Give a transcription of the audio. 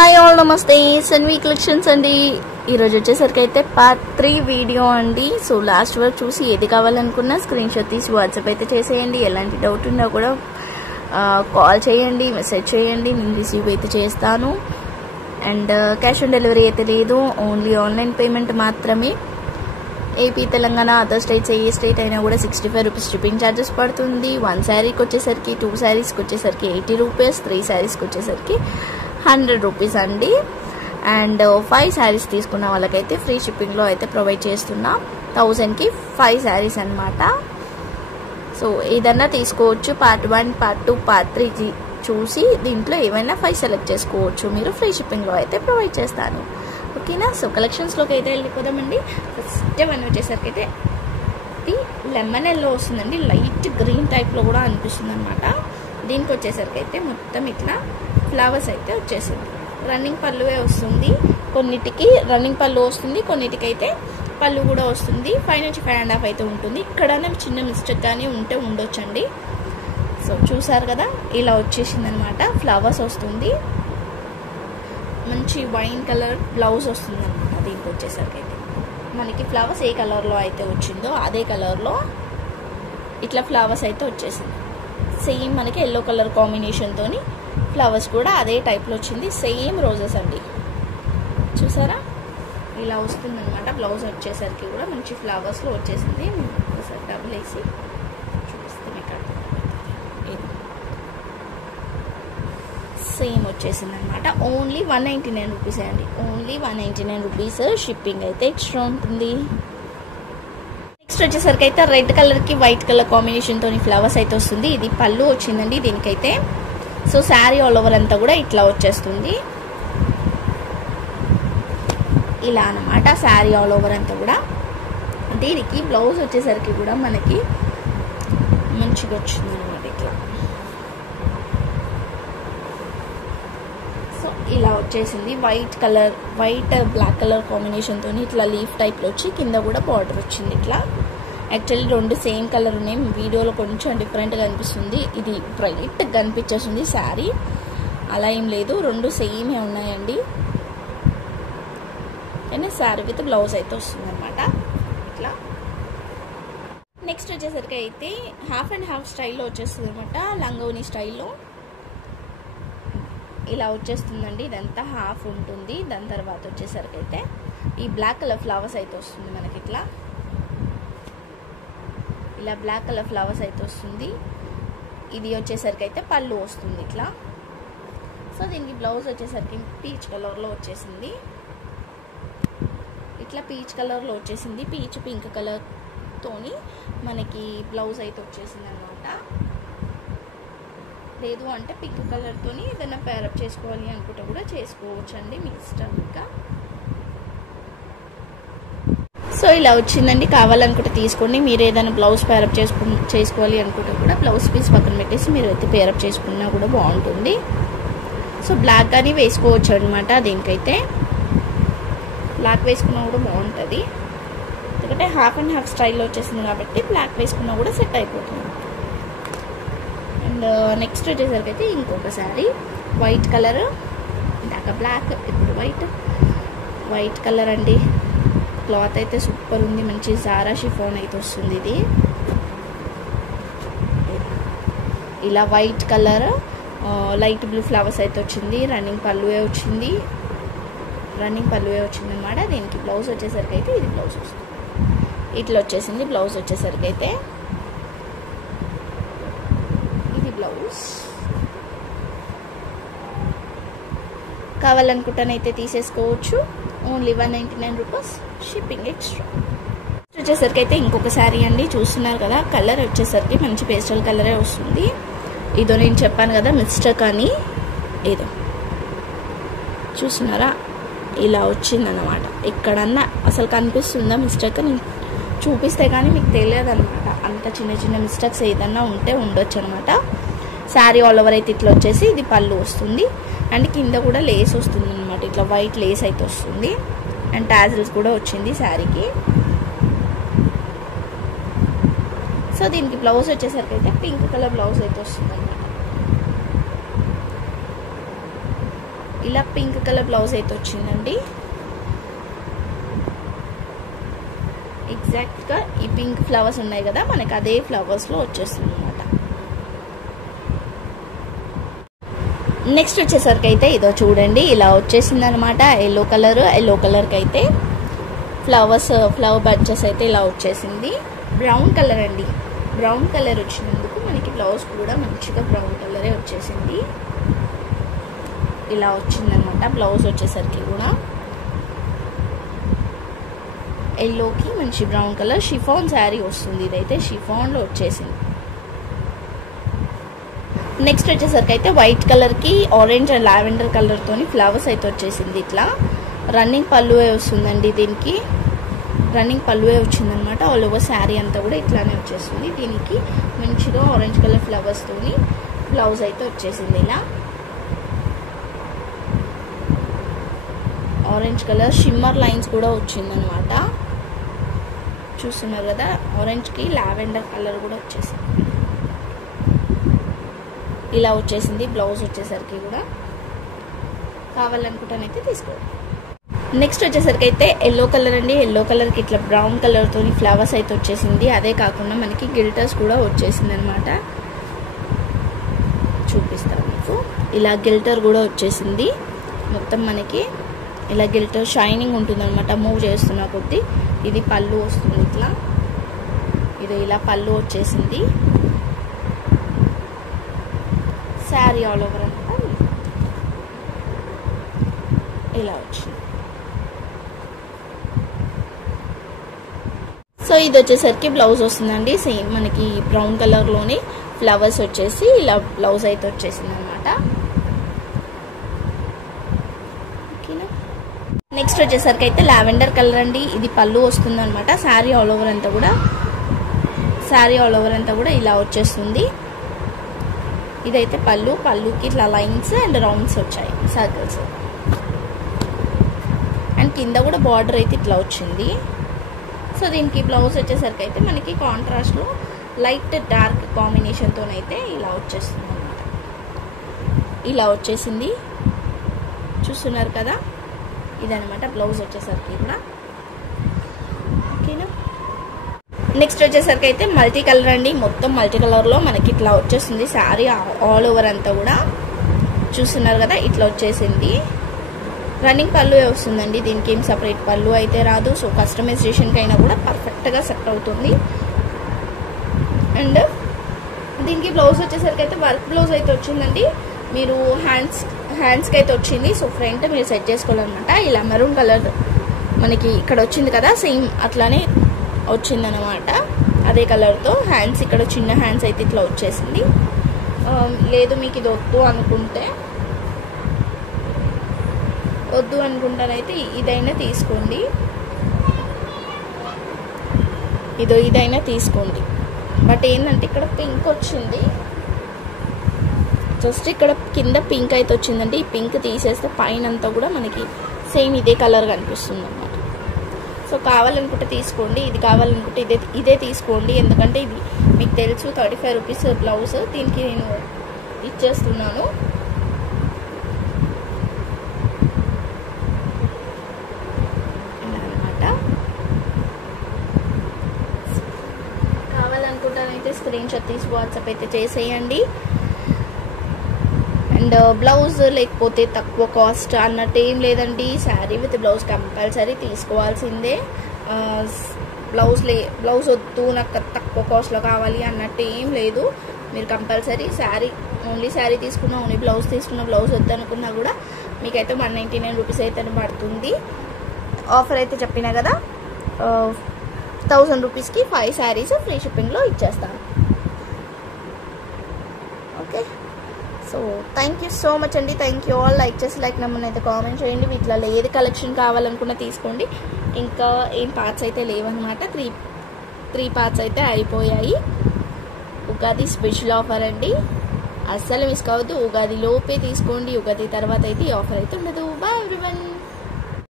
Hi all నమస్తే Sanvi collections అండి. ఈరోజు వచ్చేసరికి అయితే పార్ట్ 3 వీడియో అండి. సో లాస్ట్ వరకు చూసి ఏది కావాలనుకున్నా స్క్రీన్ షాట్ తీసి వాట్సాప్ అయితే చేసేయండి. ఎలాంటి డౌట్ ఉన్నా కూడా కాల్ చేయండి, మెసేజ్ చేయండి, నేను రిసీవ్ అయితే చేస్తాను. అండ్ క్యాష్ ఆన్ డెలివరీ అయితే లేదు, ఓన్లీ ఆన్లైన్ పేమెంట్ మాత్రమే. ఏపీ, తెలంగాణ, అదర్ స్టేట్స్ ఏ స్టేట్ అయినా కూడా 65 రూపీస్ షిప్పింగ్ ఛార్జెస్ పడుతుంది. 1 శారీకి వచ్చేసరికి, 2 శారీస్కి వచ్చేసరికి 80 రూపీస్, 3 శారీస్కి వచ్చేసరికి 100 రూపీస్ అండి. అండ్ 5 శారీస్ తీసుకున్న వాళ్ళకైతే ఫ్రీ షిప్పింగ్లో అయితే ప్రొవైడ్ చేస్తున్నా. 1000కి 5 శారీస్ అనమాట. సో ఏదన్నా తీసుకోవచ్చు. పార్ట్ 1, పార్ట్ 2, పార్ట్ 3 చూసి దీంట్లో ఏమైనా 5 సెలెక్ట్ చేసుకోవచ్చు. మీరు ఫ్రీ షిప్పింగ్లో అయితే ప్రొవైడ్ చేస్తాను. ఓకేనా? సో కలెక్షన్స్లోకి అయితే వెళ్ళిపోదామండి. ఫస్ట్ వన్ వచ్చేసరికి అయితే ఇది లెమన్ ఎల్లో వస్తుందండి. లైట్ గ్రీన్ టైప్లో కూడా అనిపిస్తుంది అనమాట. దీనికి వచ్చేసరికి అయితే మొత్తం ఇట్లా ఫ్లవర్స్ అయితే వచ్చేసింది. రన్నింగ్ పళ్ళువే వస్తుంది. కొన్నిటికి రన్నింగ్ పళ్ళు వస్తుంది, కొన్నిటికైతే పళ్ళు కూడా వస్తుంది. 5 నుంచి 5.5 అయితే ఉంటుంది. ఇక్కడ చిన్న మిస్టేక్ కానీ ఉంటే ఉండొచ్చండి. సో చూసారు కదా, ఇలా వచ్చేసింది అనమాట. ఫ్లవర్స్ వస్తుంది, మంచి వైన్ కలర్ బ్లౌజ్ వస్తుంది అనమాట. దీనికి వచ్చేసరికి అయితే మనకి ఫ్లవర్స్ ఏ కలర్లో అయితే వచ్చిందో అదే కలర్లో ఇట్లా ఫ్లవర్స్ అయితే వచ్చేసింది. సేమ్ మనకి ఎల్లో కలర్ కాంబినేషన్తో ఫ్లవర్స్ కూడా అదే టైప్లో వచ్చింది. సేమ్ రోజెస్ అండి, చూసారా? ఇలా వస్తుంది అనమాట. బ్లౌజ్ వచ్చేసరికి కూడా మంచి ఫ్లవర్స్లో వచ్చేసింది. ఒకసారి డబుల్ వేసి చూపిస్తాం. ఇక్కడ సేమ్ వచ్చేసింది అనమాట. ఓన్లీ 199 రూపీస్ అండి. Only 199 rupees. షిప్పింగ్ అయితే ఎక్స్ట్రా ఉంటుంది. నెక్స్ట్ వచ్చేసరికి అయితే రెడ్ కలర్కి వైట్ కలర్ కాంబినేషన్తో ఫ్లవర్స్ అయితే వస్తుంది. ఇది పళ్ళు వచ్చిందండి దీనికైతే. సో శారీ ఆల్ ఓవర్ అంతా కూడా ఇట్లా వచ్చేస్తుంది. ఇలా అనమాట శారీ ఆల్ ఓవర్ అంతా కూడా. దీనికి బ్లౌజ్ వచ్చేసరికి కూడా మనకి మంచిగా వచ్చింది అనమాట. ఇట్లా సో ఇలా వచ్చేసింది. White colour, white black colour కాంబినేషన్తో ఇట్లా లీఫ్ టైప్లో వచ్చి కింద కూడా బార్డర్ వచ్చింది. ఇట్లా యాక్చువల్లీ 2 సేమ్ కలర్ ఉన్నాయి. వీడియోలో కొంచెం డిఫరెంట్గా అనిపిస్తుంది. ఇది బ్రైట్గా కనిపించేస్తుంది శారీ. అలా ఏం లేదు, 2 సేమే ఉన్నాయండి. కానీ శారీ విత్ బ్లౌజ్ అయితే వస్తుంది అనమాట. ఇట్లా నెక్స్ట్ వచ్చేసరికి అయితే హాఫ్ అండ్ హాఫ్ స్టైల్లో వచ్చేస్తుంది అనమాట. లంగోని స్టైల్లో ఇలా వచ్చేస్తుందండి. ఇదంతా హాఫ్ ఉంటుంది. దాని తర్వాత వచ్చేసరికి అయితే ఈ బ్లాక్ కలర్ ఫ్లవర్స్ అయితే వస్తుంది మనకి. ఇట్లా ఇలా బ్లాక్ కలర్ ఫ్లవర్స్ అయితే వస్తుంది. ఇది వచ్చేసరికి అయితే పళ్ళు వస్తుంది ఇట్లా. సో దీనికి బ్లౌజ్ వచ్చేసరికి పీచ్ కలర్లో వచ్చేసింది. ఇట్లా పీచ్ కలర్లో వచ్చేసింది. పీచ్ పింక్ కలర్తోని మనకి బ్లౌజ్ అయితే వచ్చేసింది అనమాట. లేదు అంటే పింక్ కలర్తోని ఏదైనా పేరప్ చేసుకోవాలి అనుకుంటే కూడా చేసుకోవచ్చు అండి, మీ ఇష్టం. ఇంకా సో ఇలా వచ్చిందండి. కావాలనుకుంటే తీసుకోండి. మీరు ఏదైనా బ్లౌజ్ పేరప్ చేసుకోవాలి అనుకుంటే కూడా బ్లౌజ్ పీస్ పక్కన పెట్టేసి మీరు అయితే పేరప్ చేసుకున్నా కూడా బాగుంటుంది. సో బ్లాక్ కానీ వేసుకోవచ్చు అనమాట. దీనికైతే బ్లాక్ వేసుకున్నా కూడా బాగుంటుంది. ఎందుకంటే హాఫ్ అండ్ హాఫ్ స్టైల్లో వచ్చేసింది కాబట్టి బ్లాక్ వేసుకున్నా కూడా సెట్ అయిపోతుంది. అండ్ నెక్స్ట్ వచ్చేసరికి అయితే ఇంకొక శారీ వైట్ కలర్, ఇందాక బ్లాక్, ఇప్పుడు వైట్ కలర్ అండి. క్లాత్ అయితే సూపర్ ఉంది. మంచి జారా షిఫాన్ అయితే వస్తుంది. ఇది ఇలా white colour light blue flowers అయితే వచ్చింది. రన్నింగ్ పళ్ళువే వచ్చింది అనమాట. దీనికి బ్లౌజ్ వచ్చేసరికి అయితే ఇది బ్లౌజ్ వస్తుంది. ఇట్లా వచ్చేసింది బ్లౌజ్ వచ్చేసరికి అయితే. ఇది బ్లౌజ్. కావాలనుకుంటానైతే తీసేసుకోవచ్చు. Only 199 rupees. Shipping extra. వచ్చేసరికి అయితే ఇంకొక శారీ అండి. చూస్తున్నారు కదా, కలర్ వచ్చేసరికి మంచి పేస్టల్ కలరే వస్తుంది. ఇదో నేను చెప్పాను కదా మిస్టేక్ అని, ఏదో చూస్తున్నారా ఇలా వచ్చిందనమాట. ఎక్కడన్నా అసలు కనిపిస్తుందా మిస్టేక్? నేను చూపిస్తే కానీ మీకు తెలియదు అనమాట. అంత చిన్న చిన్న మిస్టేక్స్ ఏదన్నా ఉంటే ఉండొచ్చు అనమాట. శారీ ఆల్ ఓవర్ అయితే ఇట్లా వచ్చేసి ఇది పళ్ళు వస్తుంది. అండ్ కింద కూడా లేస్ వస్తుంది అనమాట. ఇట్లా వైట్ లేస్ అయితే వస్తుంది. అండ్ టాజిల్స్ కూడా వచ్చింది శారీకి. సో దీనికి బ్లౌజ్ వచ్చేసరికి అయితే పింక్ కలర్ బ్లౌజ్ అయితే వస్తుంది అనమాట. ఇలా పింక్ కలర్ బ్లౌజ్ అయితే వచ్చిందండి. ఎగ్జాక్ట్గా ఈ పింక్ ఫ్లవర్స్ ఉన్నాయి కదా, మనకి అదే ఫ్లవర్స్లో వచ్చేస్తుంది అనమాట. నెక్స్ట్ వచ్చేసరికి అయితే ఇదో చూడండి, ఇలా వచ్చేసింది అనమాట. ఎల్లో కలర్కి అయితే ఫ్లవర్ బడ్జెస్ అయితే ఇలా వచ్చేసింది. బ్రౌన్ కలర్ అండి, బ్రౌన్ కలర్ వచ్చినందుకు మనకి బ్లౌజ్ కూడా మంచిగా బ్రౌన్ కలరే వచ్చేసింది. ఇలా వచ్చిందనమాట బ్లౌజ్ వచ్చేసరికి కూడా. ఎల్లోకి మంచి బ్రౌన్ కలర్ షిఫాన్ శారీ వస్తుంది. ఇదైతే షిఫాన్లో వచ్చేసింది. నెక్స్ట్ వచ్చేసరికి అయితే వైట్ కలర్కి ఆరెంజ్ అండ్ లావెండర్ కలర్తోని ఫ్లవర్స్ అయితే వచ్చేసింది. ఇట్లా రన్నింగ్ పళ్ళువే వస్తుందండి. దీనికి రన్నింగ్ పళ్ళువే వచ్చిందనమాట. ఆల్ ఓవర్ శారీ అంతా కూడా ఇట్లానే వచ్చేస్తుంది. దీనికి మంచిగా ఆరెంజ్ కలర్ ఫ్లవర్స్తోని బ్లౌజ్ అయితే వచ్చేసింది. ఇలా ఆరెంజ్ కలర్ షిమ్మర్ లైన్స్ కూడా వచ్చిందనమాట. చూస్తున్నారు కదా, ఆరెంజ్కి లావెండర్ కలర్ కూడా వచ్చేసింది. ఇలా వచ్చేసింది బ్లౌజ్ వచ్చేసరికి కూడా. కావాలనుకుంటానైతే తీసుకోండి. నెక్స్ట్ వచ్చేసరికి అయితే ఎల్లో కలర్ అండి. ఎల్లో కలర్కి ఇట్లా బ్రౌన్ కలర్తో ఫ్లవర్స్ అయితే వచ్చేసింది. అదే కాకుండా మనకి గిల్టర్స్ కూడా వచ్చేసింది అనమాట. చూపిస్తాను మీకు. ఇలా గిల్టర్ కూడా వచ్చేసింది. మొత్తం మనకి ఇలా గిల్టర్ షైనింగ్ ఉంటుంది అనమాట. మూవ్ చేస్తున్న కొద్దీ ఇది పళ్ళు వస్తుంది. ఇట్లా ఇది ఇలా పళ్ళు వచ్చేసింది. శారీ ఆల్ ఓవర్ అంతా ఇలా వచ్చింది. సో ఇది వచ్చేసరికి బ్లౌజ్ వస్తుందండి. సేమ్ మనకి బ్రౌన్ కలర్లోనే ఫ్లవర్స్ వచ్చేసి ఇలా బ్లౌజ్ అయితే వచ్చేసింది అనమాట. ఓకేనా. నెక్స్ట్ వచ్చేసరికి అయితే లావెండర్ కలర్ అండి. ఇది పళ్ళు వస్తుంది అనమాట. శారీ ఆల్ ఓవర్ అంతా కూడా ఇలా వచ్చేస్తుంది. ఇదైతే పళ్ళుకి ఇట్లా లైన్స్ అండ్ రౌండ్స్ వచ్చాయి, సర్కిల్స్. అండ్ కింద కూడా బార్డర్ అయితే ఇట్లా వచ్చింది. సో దీనికి బ్లౌజ్ వచ్చేసరికి అయితే మనకి కాంట్రాస్ట్లో లైట్ డార్క్ కాంబినేషన్తోనైతే ఇలా వచ్చేస్తుంది అనమాట. ఇలా వచ్చేసింది. చూస్తున్నారు కదా, ఇదనమాట బ్లౌజ్ వచ్చేసరికి కూడా. ఓకేనా. నెక్స్ట్ వచ్చేసరికి అయితే మల్టీ కలర్ అండి. మొత్తం మల్టీ కలర్లో మనకి ఇట్లా వచ్చేస్తుంది శారీ ఆల్ ఓవర్ అంతా కూడా. చూస్తున్నారు కదా, ఇట్లా వచ్చేసింది. రన్నింగ్ పళ్ళు వస్తుందండి. దీనికి ఏం సపరేట్ పళ్ళు అయితే రాదు. సో కస్టమైజేషన్కి అయినా కూడా పర్ఫెక్ట్గా సెట్ అవుతుంది. అండ్ దీనికి బ్లౌజ్ వచ్చేసరికి అయితే వర్క్ బ్లౌజ్ అయితే వచ్చిందండి. మీరు హ్యాండ్స్కి అయితే వచ్చింది. సో ఫ్రంట్ మీరు సెట్ చేసుకోవాలన్నమాట. ఇలా మెరూన్ కలర్ మనకి ఇక్కడ వచ్చింది కదా, సేమ్ అట్లానే వచ్చిందనమాట. అదే కలర్తో హ్యాండ్స్, ఇక్కడ చిన్న హ్యాండ్స్ అయితే ఇట్లా వచ్చేసింది. లేదు మీకు ఇది వద్దు అనుకుంటానైతే ఇదైనా తీసుకోండి. ఇదైనా తీసుకోండి. బట్ ఏంటంటే ఇక్కడ పింక్ వచ్చింది. జస్ట్ ఇక్కడ కింద పింక్ అయితే వచ్చిందండి. ఈ పింక్ తీసేస్తే పైన అంతా కూడా మనకి సేమ్ ఇదే కలర్ కనిపిస్తుంది అన్నమాట. సో కావాలనుకుంటే తీసుకోండి. ఇది కావాలనుకుంటే ఇదే తీసుకోండి. ఎందుకంటే ఇది మీకు తెలుసు 35 రూపీస్ బ్లౌజ్. దీనికి నేను ఇచ్చేస్తున్నాను. కావాలనుకుంటానైతే స్క్రీన్ షాట్ తీసి వాట్సాప్ అయితే చేసేయండి. అండ్ బ్లౌజ్ లేకపోతే తక్కువ కాస్ట్ అన్నట్టు ఏం లేదండి. శారీ విత్ బ్లౌజ్ కంపల్సరీ తీసుకోవాల్సిందే. బ్లౌజ్ వద్దు నాకు తక్కువ కాస్ట్లో కావాలి అన్నట్టు ఏం లేదు. మీరు కంపల్సరీ ఓన్లీ శారీ తీసుకున్నా, ఓన్లీ బ్లౌజ్ తీసుకున్నా, బ్లౌజ్ వద్దు అనుకున్నా కూడా మీకైతే 199 రూపీస్ అయితే పడుతుంది. ఆఫర్ అయితే చెప్పినా కదా, 1000 రూపీస్కి 5 శారీస్ ఫ్రీ షిప్పింగ్లో ఇచ్చేస్తాను. Okay. So thank you so much అండి. Thank you all. లైక్ చేసి నెంబర్ని అయితే కామెంట్ చేయండి. వీటిలో ఏది కలెక్షన్ కావాలనుకున్నా తీసుకోండి. ఇంకా ఏం పార్ట్స్ అయితే లేవన్నమాట. 3 పార్ట్స్ అయితే అయిపోయాయి. ఉగాది స్పెషల్ ఆఫర్ అండి. అస్సలు మిస్ కావద్దు. ఉగాది లోపే తీసుకోండి. ఉగాది తర్వాత అయితే ఈ ఆఫర్ అయితే ఉండదు. Bye everyone.